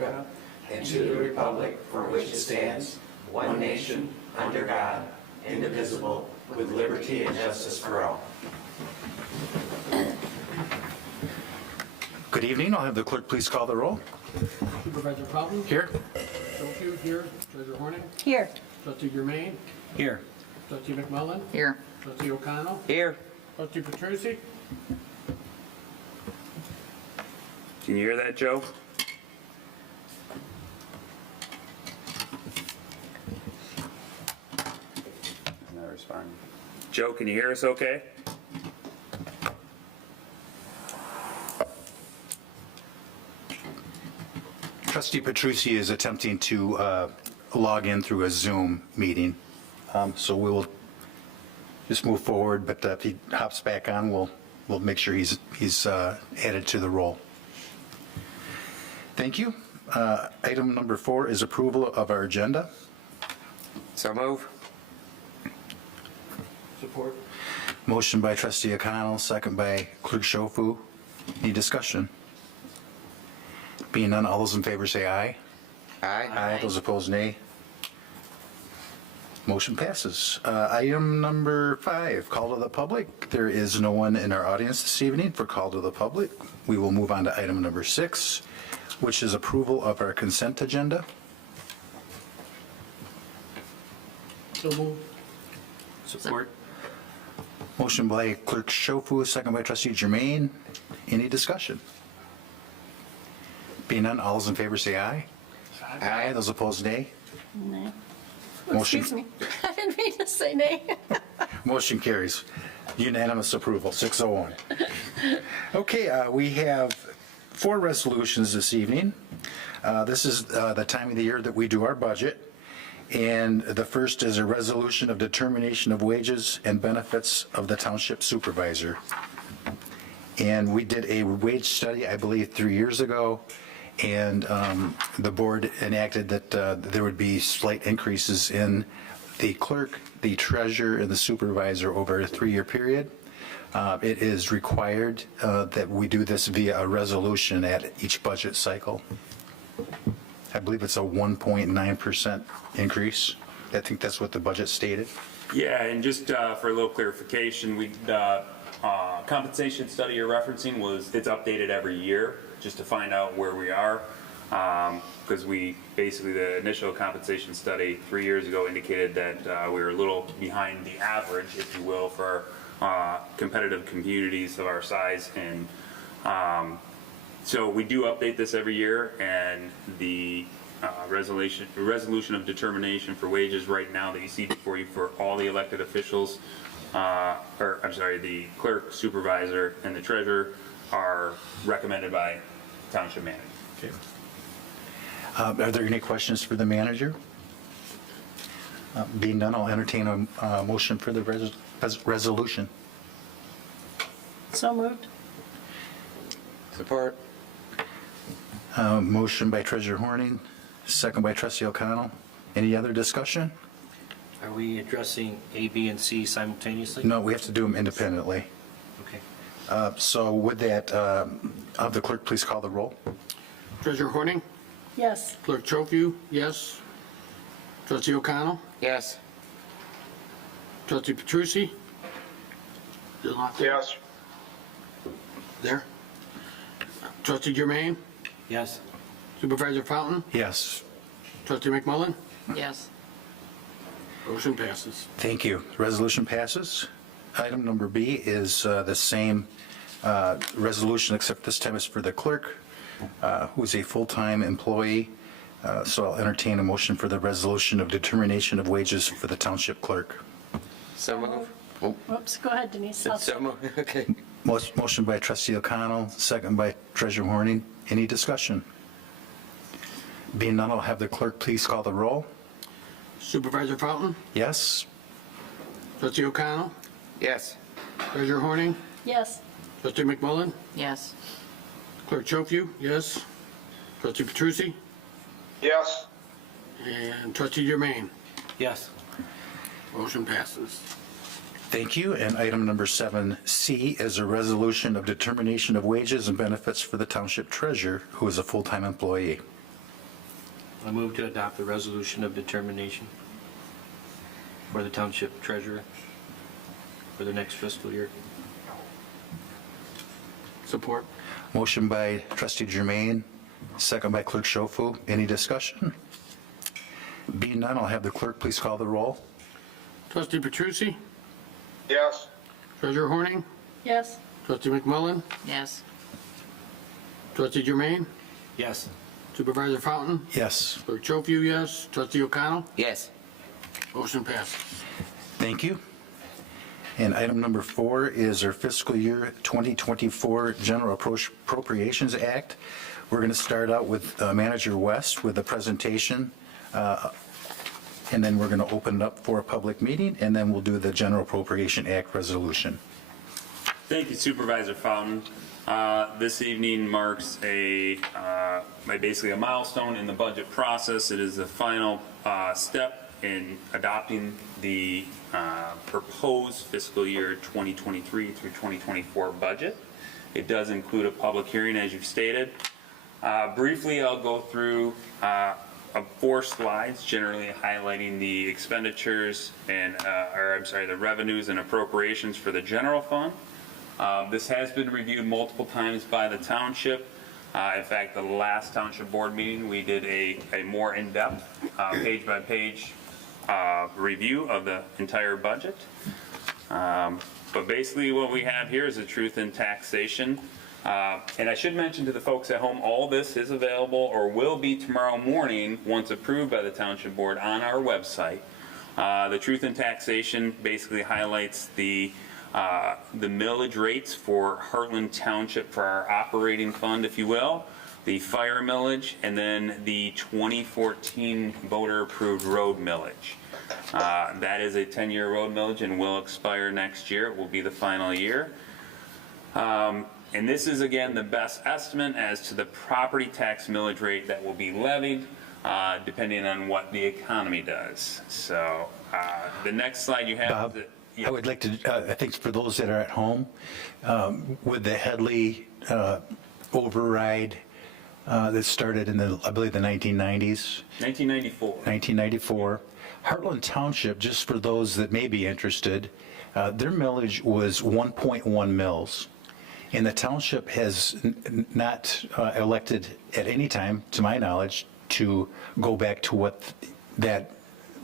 America and to the republic for which it stands, one nation, under God, indivisible, with liberty and justice for all. Good evening. I'll have the clerk please call the roll. Supervisor Fountain? Here. Schofield here. Treasurer Horning? Here. Trustee Germain? Here. Trustee McMullen? Here. Trustee O'Connell? Here. Trustee Petrusi? Can you hear that, Joe? Not responding. Joe, can you hear us okay? Trustee Petrusi is attempting to log in through a Zoom meeting. So we will just move forward, but if he hops back on, we'll make sure he's added to the roll. Thank you. Item number 4 is approval of our agenda. So move. Support. Motion by Trustee O'Connell, second by Clerk Shofu. Any discussion? Being none, all those in favor say aye. Aye. Those opposed, nay. Motion passes. Item number 5, call to the public. There is no one in our audience this evening for call to the public. We will move on to item number 6, which is approval of our consent agenda. So move. Support. Motion by Clerk Shofu, second by Trustee Germain. Any discussion? Being none, all those in favor say aye. Aye. Those opposed, nay. Nay. Motion- Excuse me. I didn't mean to say nay. Motion carries. Unanimous approval, 601. Okay, we have 4 resolutions this evening. This is the time of the year that we do our budget. And the first is a resolution of determination of wages and benefits of the township supervisor. And we did a wage study, I believe, 3 years ago. And the board enacted that there would be slight increases in the clerk, the treasurer, and the supervisor over a 3-year period. It is required that we do this via a resolution at each budget cycle. I believe it's a 1.9% increase. I think that's what the budget stated. Yeah, and just for a little clarification, compensation study you're referencing it's updated every year just to find out where we are. Because the initial compensation study 3 years ago indicated that we were a little behind the average, if you will, for competitive communities of our size. And so we do update this every year, and the resolution of determination for wages right now that you see before you for all the elected officials, the clerk, supervisor, and the treasurer are recommended by township manager. Okay. Are there any questions for the manager? Being none, I'll entertain a motion for the resolution. So moved. Support. Motion by Treasurer Horning, second by Trustee O'Connell. Any other discussion? Are we addressing A, B, and C simultaneously? No, we have to do them independently. Okay. So with that, have the clerk please call the roll. Treasurer Horning? Yes. Clerk Schofield? Yes. Trustee O'Connell? Yes. Trustee Petrusi? Still not there? Yes. There. Trustee Germain? Yes. Supervisor Fountain? Yes. Trustee McMullen? Yes. Motion passes. Thank you. Resolution passes. Item number B is the same resolution, except this time it's for the clerk, who's a full-time employee. So I'll entertain a motion for the resolution of determination of wages for the township clerk. So move. Whoops, go ahead, Denise. So move. Okay. Motion by Trustee O'Connell, second by Treasurer Horning. Any discussion? Being none, I'll have the clerk please call the roll. Supervisor Fountain? Yes? Trustee O'Connell? Yes. Treasurer Horning? Yes. Trustee McMullen? Yes. Clerk Schofield? Yes. Trustee Petrusi? Yes. And Trustee Germain? Yes. Motion passes. Thank you. And item number 7C is a resolution of determination of wages and benefits for the township treasurer, who is a full-time employee. I move to adopt the resolution of determination for the township treasurer for the next fiscal year. Support. Motion by trustee Jermaine, second by clerk Schofu. Any discussion? Being none, I'll have the clerk please call the roll. Trustee Petrucci? Yes. Treasurer Horning? Yes. Trustee McMullen? Yes. Trustee Jermaine? Yes. Supervisor Fountain? Yes, Clerk Schofield, yes. Trustee O'Connell? Yes. Motion passes. thank you. And item number 4 is our fiscal year 2024 General Appropriations Act. We're going to start out with Manager West with a presentation, and then we're going to open it up for a public meeting, and then we'll do the General Appropriation Act resolution. Thank you, Supervisor Fountain. This evening marks basically a milestone in the budget process. It is the final step in adopting the proposed fiscal year 2023 through 2024 budget. It does include a public hearing, as you've stated. Briefly, I'll go through 4 slides, generally highlighting the expenditures and, the revenues and appropriations for the general fund. This has been reviewed multiple times by the township. In fact, the last township board meeting, we did a more in-depth, page-by-page review of the entire budget. But basically what we have here is the truth in taxation. And I should mention to the folks at home, all this is available or will be tomorrow morning, once approved by the township board, on our website. The truth in taxation basically highlights the millage rates for Heartland Township for our operating fund, if you will, the fire millage, and then the 2014 voter-approved road millage. That is a 10-year road millage and will expire next year. It will be the final year. And this is, again, the best estimate as to the property tax millage rate that will be levied, depending on what the economy does. So the next slide you have. Bob, I would like to, I think for those that are at home, with the Headley override that started in I believe the 1990s. 1994. 1994. Heartland Township, just for those that may be interested, their millage was 1.1 mils. And the township has not elected at any time, to my knowledge, to go back to what that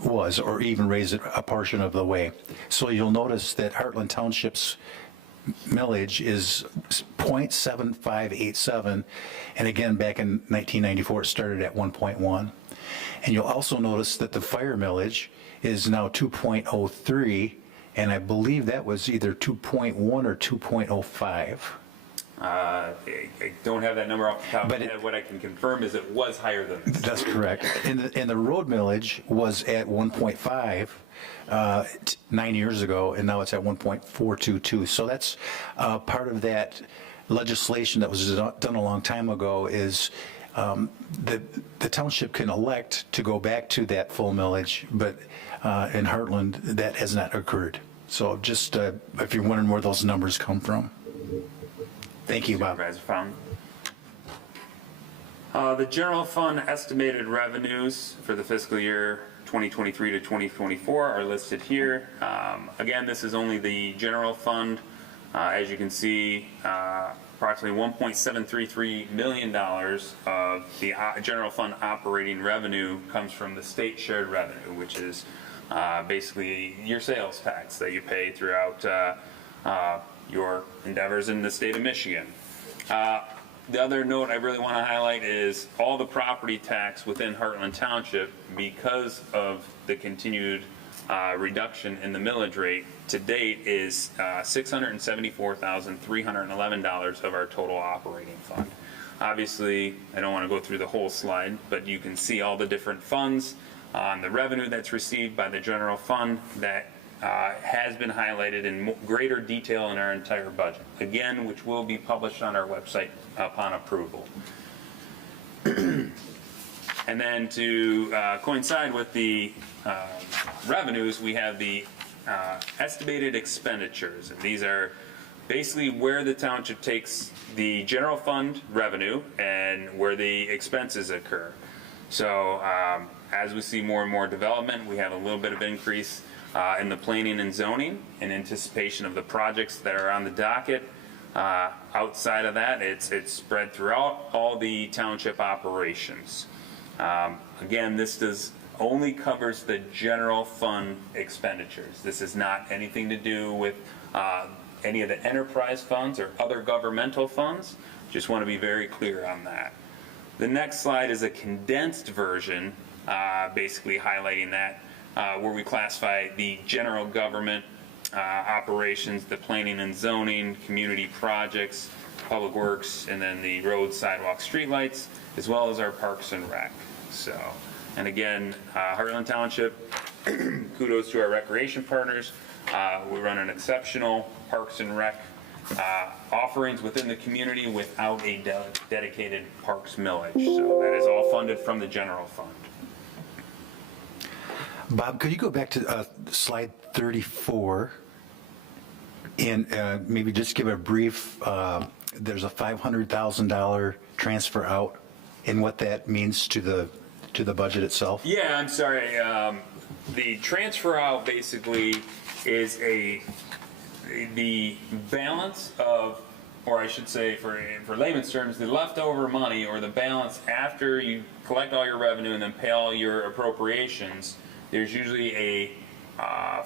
was, or even raise it a portion of the way. So you'll notice that Heartland Township's millage is 0.7587, and again, back in 1994, it started at 1.1. And you'll also notice that the fire millage is now 2.03, and I believe that was either 2.1 or 2.05. I don't have that number off the top of my But head. What I can confirm is it was higher than this. That's correct. And the road millage was at 1.5 9 years ago, and now it's at 1.422. So that's part of that legislation that was done a long time ago is the township can elect to go back to that full millage, but in Heartland, that has not occurred. So just if you're wondering where those numbers come from. Thank you, Bob. Supervisor Fountain. The general fund estimated revenues for the fiscal year 2023 to 2024 are listed here. Again, this is only the general fund. As you can see, approximately $1.733 million of the general fund operating revenue comes from the state shared revenue, which is basically your sales tax that you pay throughout your endeavors in the state of Michigan. The other note I really want to highlight is all the property tax within Heartland Township, because of the continued reduction in the millage rate to date, is $674,311 of our total operating fund. Obviously, I don't want to go through the whole slide, but you can see all the different funds on the revenue that's received by the general fund that has been highlighted in greater detail in our entire budget, again, which will be published on our website upon approval. And then to coincide with the revenues, we have the estimated expenditures, and these are basically where the township takes the general fund revenue and where the expenses occur. So as we see more and more development, we have a little bit of increase in the planning and zoning in anticipation of the projects that are on the docket. Outside of that, it's spread throughout all the township operations. Again, this only covers the general fund expenditures. This is not anything to do with any of the enterprise funds or other governmental funds. Just want to be very clear on that. The next slide is a condensed version, basically highlighting that, where we classify the general government operations, the planning and zoning, community projects, public works, and then the road, sidewalk, streetlights, as well as our parks and rec. So, and again, Heartland Township, kudos to our recreation partners. We run an exceptional parks and rec offerings within the community without a dedicated parks millage. So that is all funded from the general fund. Bob, could you go back to slide 34 and maybe just give a brief, there's a $500,000 transfer out and what that means to the budget itself? Yeah, I'm sorry. The transfer out basically is the balance of, or I should say for layman's terms, the leftover money or the balance after you collect all your revenue and then pay all your appropriations. There's usually a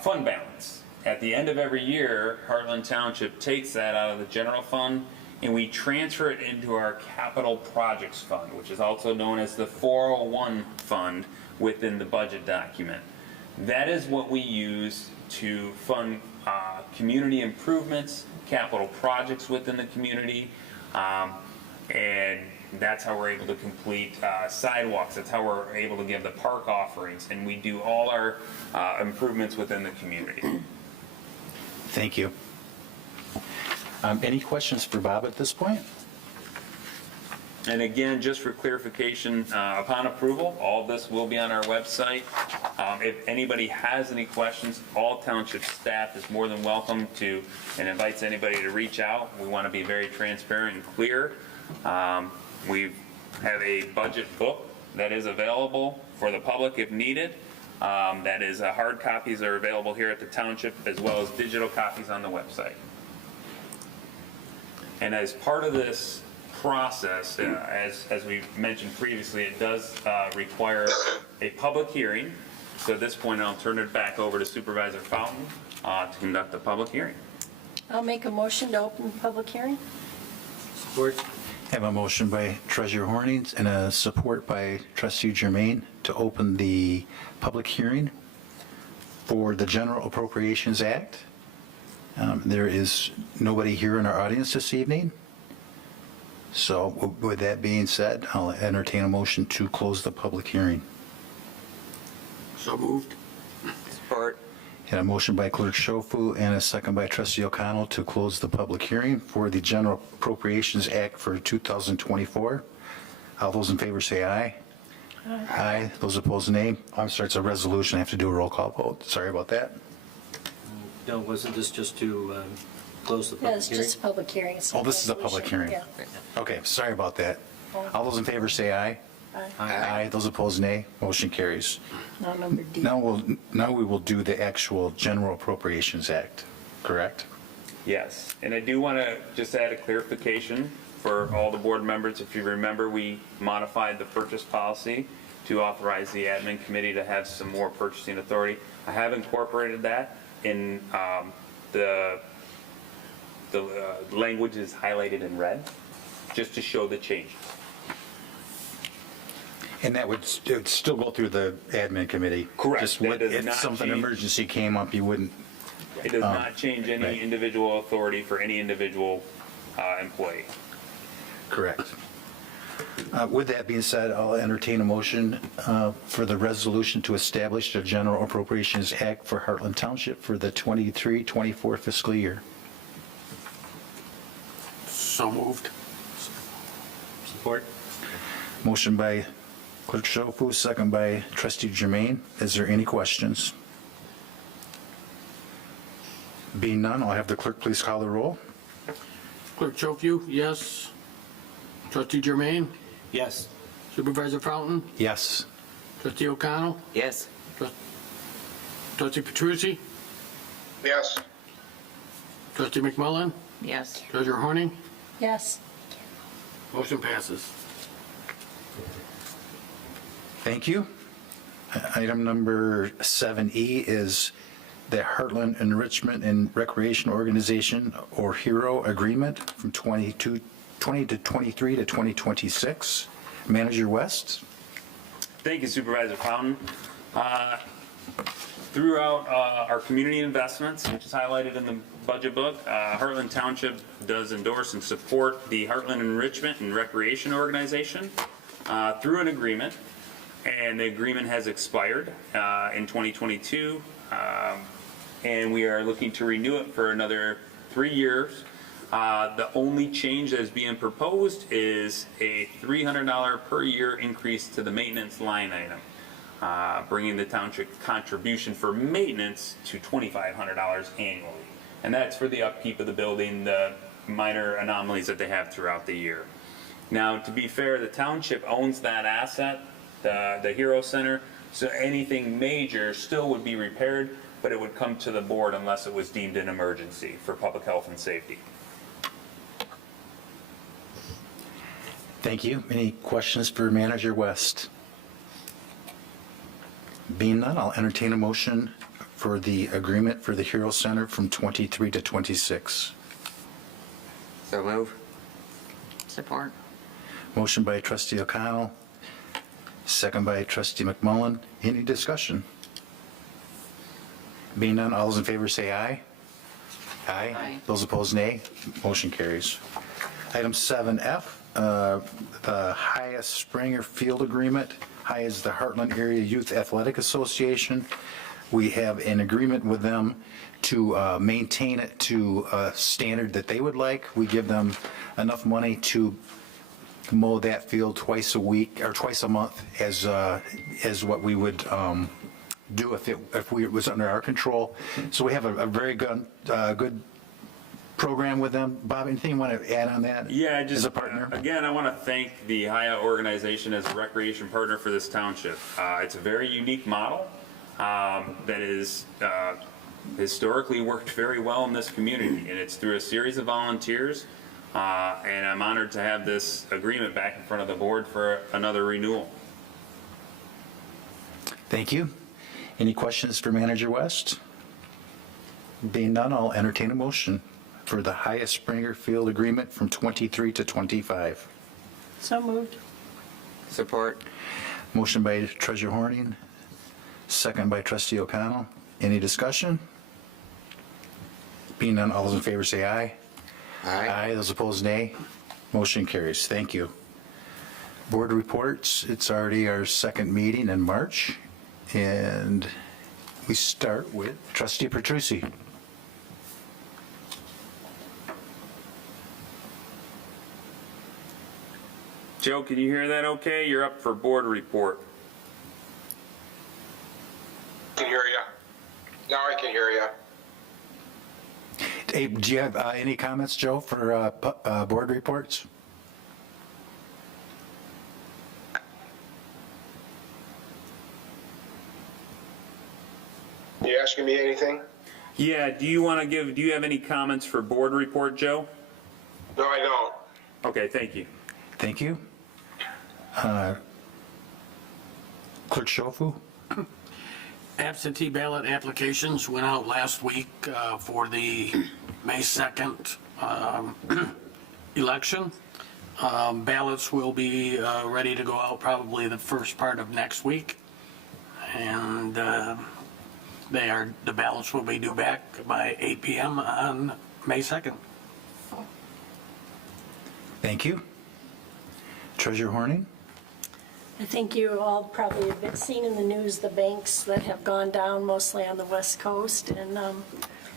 fund balance. At the end of every year, Heartland Township takes that out of the general fund and we transfer it into our capital projects fund, which is also known as the 401 fund within the budget document. That is what we use to fund community improvements, capital projects within the community, and that's how we're able to complete sidewalks. That's how we're able to give the park offerings, and we do all our improvements within the community. Thank you. Any questions for Bob at this point? And again, just for clarification, upon approval, all of this will be on our website. If anybody has any questions, all township staff is more than welcome to, and invites anybody to reach out. We want to be very transparent and clear. We have a budget book that is available for the public if needed. That is, hard copies are available here at the township as well as digital copies on the website. And as part of this process, as we mentioned previously, it does require a public hearing. So at this point, I'll turn it back over to Supervisor Fountain to conduct the public hearing. I'll make a motion to open the public hearing. Support. Have a motion by Treasurer Hornings and a support by Trustee Germain to open the public hearing for the General Appropriations Act. There is nobody here in our audience this evening. So with that being said, I'll entertain a motion to close the public hearing. So moved. Support. And a motion by Clerk Schofu and a second by Trustee O'Connell to close the public hearing for the General Appropriations Act for 2024. All those in favor say aye. Aye. Those opposed, nay. I'm sorry, it's a resolution. I have to do a roll call vote. Sorry about that. No, wasn't this just to close the Yeah, public it's hearing? just a public hearing. It's Oh, this is a public resolution. hearing. Yeah. Okay, sorry about that. All those in favor say aye. Aye. Aye. Those opposed, nay. Motion carries. Now number D. Now we will do the actual General Appropriations Act, correct? Yes, and I do want to just add a clarification for all the board members. If you remember, we modified the purchase policy to authorize the admin committee to have some more purchasing authority. I have incorporated that in the language is highlighted in red, just to show the changes. And that would it would still go through the admin committee? Correct. Just That does if not something change. emergency came up, you wouldn't? It does not change any right. individual authority for any individual employee. Correct. With that being said, I'll entertain a motion for the resolution to establish the General Appropriations Act for Heartland Township for the 23-24 fiscal year. So moved. Support. Motion by Clerk Schofu, second by Trustee Germain. Is there any questions? Being none, I'll have the clerk please call the roll. Clerk Schofield, yes. Trustee Germain? Yes. Supervisor Fountain, Yes. trustee O'Connell, Yes. trustee Petrusi, Yes. trustee McMullen, Yes. treasurer Horning, Yes. motion passes. Thank you. Item number 7E is the Heartland Enrichment and Recreation Organization, or HERO, agreement from 20 to 23 to 2026. Manager West? Thank you, Supervisor Fountain. Throughout our community investments, which is highlighted in the budget book, Heartland Township does endorse and support the Heartland Enrichment and Recreation Organization through an agreement, and the agreement has expired in 2022, and we are looking to renew it for another 3 years. The only change that is being proposed is a $300 per year increase to the maintenance line item, bringing the township contribution for maintenance to $2,500 annually. And that's for the upkeep of the building, the minor anomalies that they have throughout the year. Now, to be fair, the township owns that asset, the Hero Center, so anything major still would be repaired, but it would come to the board unless it was deemed an emergency for public health and safety. Thank you. Any questions for Manager West? Being none, I'll entertain a motion for the agreement for the Hero Center from 23 to 26. So move. Support. Motion by trustee O'Connell, second by trustee McMullen. Any discussion? Being none, all those in favor say aye. Aye. Aye. Those opposed, nay. Motion carries. Item 7F, the Hyatt Springer Field Agreement. Hyatt is the Heartland Area Youth Athletic Association. We have an agreement with them to maintain it to a standard that they would like. We give them enough money to mow that field twice a week or twice a month as what we would do if it was under our control. So we have a very good program with them. Bob, anything you want to add on that? Yeah, just as a partner. Again, I want to thank the Hyatt organization as a recreation partner for this township. It's a very unique model that is historically worked very well in this community, and it's through a series of volunteers. And I'm honored to have this agreement back in front of the board for another renewal. Thank you. Any questions for Manager West? Being none, I'll entertain a motion for the Hyatt Springer Field Agreement from 23 to 25. So moved. Support. Motion by Treasurer Horning, second by Trustee O'Connell. Any discussion? Being none, all those in favor say aye. Aye. Those opposed, nay. Motion carries. Thank you. Board reports. It's already our second meeting in March, and we start with Trustee Petrusi. Joe, can you hear that okay? You're up for board report. Can hear you. Now I can hear you. Hey, do you have any comments, Joe, for board reports? You asking me anything? Yeah, do you have any comments for board report, Joe? No, I don't. Okay, thank you. Thank you. Clerk Schofu? Absentee ballot applications went out last week for the May 2nd election. Ballots will be ready to go out probably the first part of next week. And the ballots will be due back by 8 p.m. on May 2nd. Thank you. Treasurer Horning? I think you all probably have been seen in the news the banks that have gone down mostly on the West Coast, and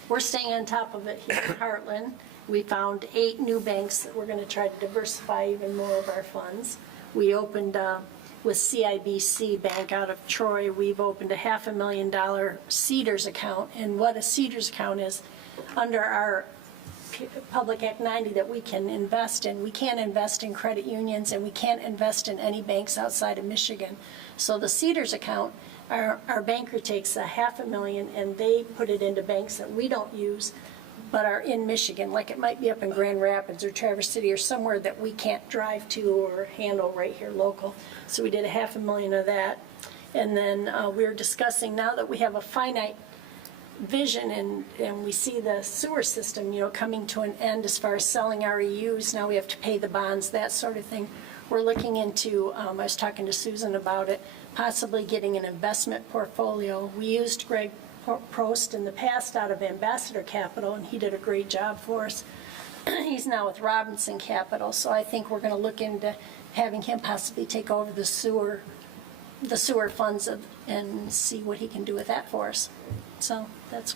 we're staying on top of it here in Heartland. We found 8 new banks that we're going to try to diversify even more of our funds. We opened with CIBC Bank out of Troy. We've opened a $500,000 Cedars account, and what a Cedars account is, under our Public Act 90 that we can invest in. We can't invest in credit unions, and we can't invest in any banks outside of Michigan. So the Cedars account, our banker takes $500,000 and they put it into banks that we don't use, but are in Michigan, like it might be up in Grand Rapids or Traverse City or somewhere that we can't drive to or handle right here local. So we did $500,000 of that. And then we're discussing, now that we have a finite vision and we see the sewer system, coming to an end as far as selling REUs, now we have to pay the bonds, that sort of thing. We're looking into, I was talking to Susan about it, possibly getting an investment portfolio. We used Greg Prost in the past out of Ambassador Capital, and he did a great job for us. He's now with Robinson Capital, so I think we're going to look into having him possibly take over the sewer funds and see what he can do with that for us. So that's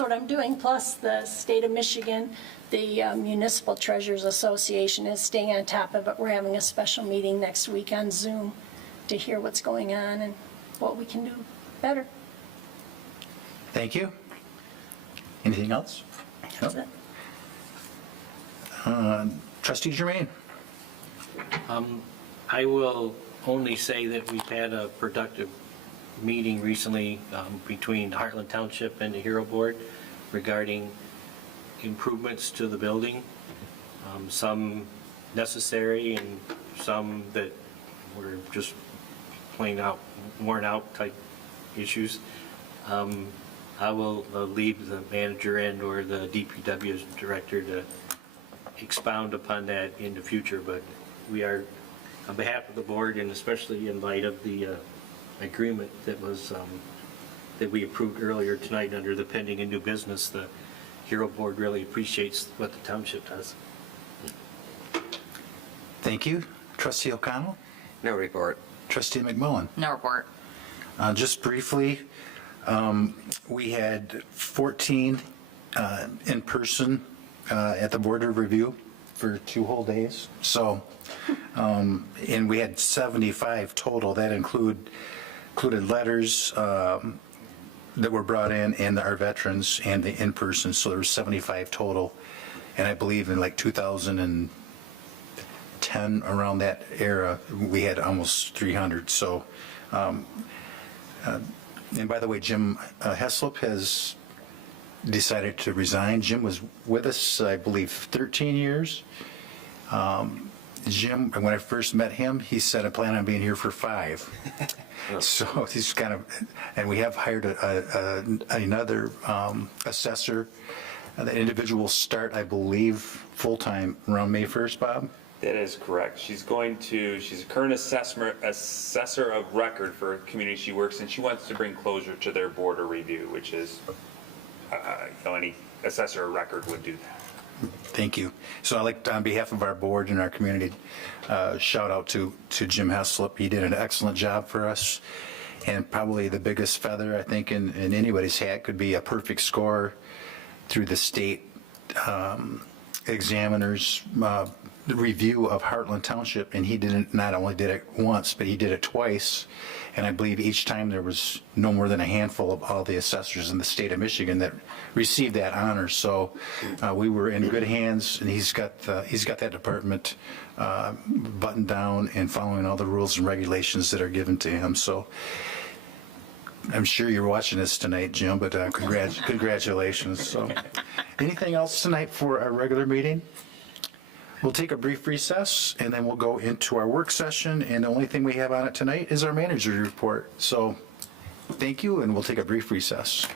what I'm doing. Plus, the state of Michigan, the Municipal Treasurers Association is staying on top of it. We're having a special meeting next week on Zoom to hear what's going on and what we can do better. Thank you. Anything else? That's it. Trustee Germain? I will only say that we've had a productive meeting recently between Heartland Township and the Hero Board regarding improvements to the building, some necessary and some that were just plain out, worn out type issues. I will leave the manager and or the DPW director to expound upon that in the future, but we are, on behalf of the board and especially in light of the agreement that was that we approved earlier tonight under the pending and new business, the Hero Board really appreciates what the township does. Thank you. Trustee O'Connell? No report. Trustee McMillan? No report. Just briefly, we had 14 in person at the Board of Review for 2 whole days. So, and we had 75 total. That included letters that were brought in and our veterans and the in-person. So there were 75 total. And I believe in like 2010, around that era, we had almost 300. So, and by the way, Jim Heslop has decided to resign. Jim was with us, I believe, 13 years. Jim, when I first met him, he said, I plan on being here for 5. So he's kind of, and we have hired another assessor. That individual will start, I believe, full-time around May 1st, Bob? That is correct. She's a current assessor of record for a community she works in. She wants to bring closure to their board of review, which is, any assessor of record would do that. Thank you. So I'd like to, on behalf of our board and our community, shout out to Jim Heslop. He did an excellent job for us. And probably the biggest feather, I think, in anybody's hat could be a perfect score through the state examiner's review of Heartland Township. And he not only did it once, but he did it twice. And I believe each time there was no more than a handful of all the assessors in the state of Michigan that received that honor. So we were in good hands, and he's got that department buttoned down and following all the rules and regulations that are given to him. So I'm sure you're watching this tonight, Jim, but congratulations. So anything else tonight for our regular meeting? We'll take a brief recess, and then we'll go into our work session, and the only thing we have on it tonight is our manager's report. So thank you, and we'll take a brief recess.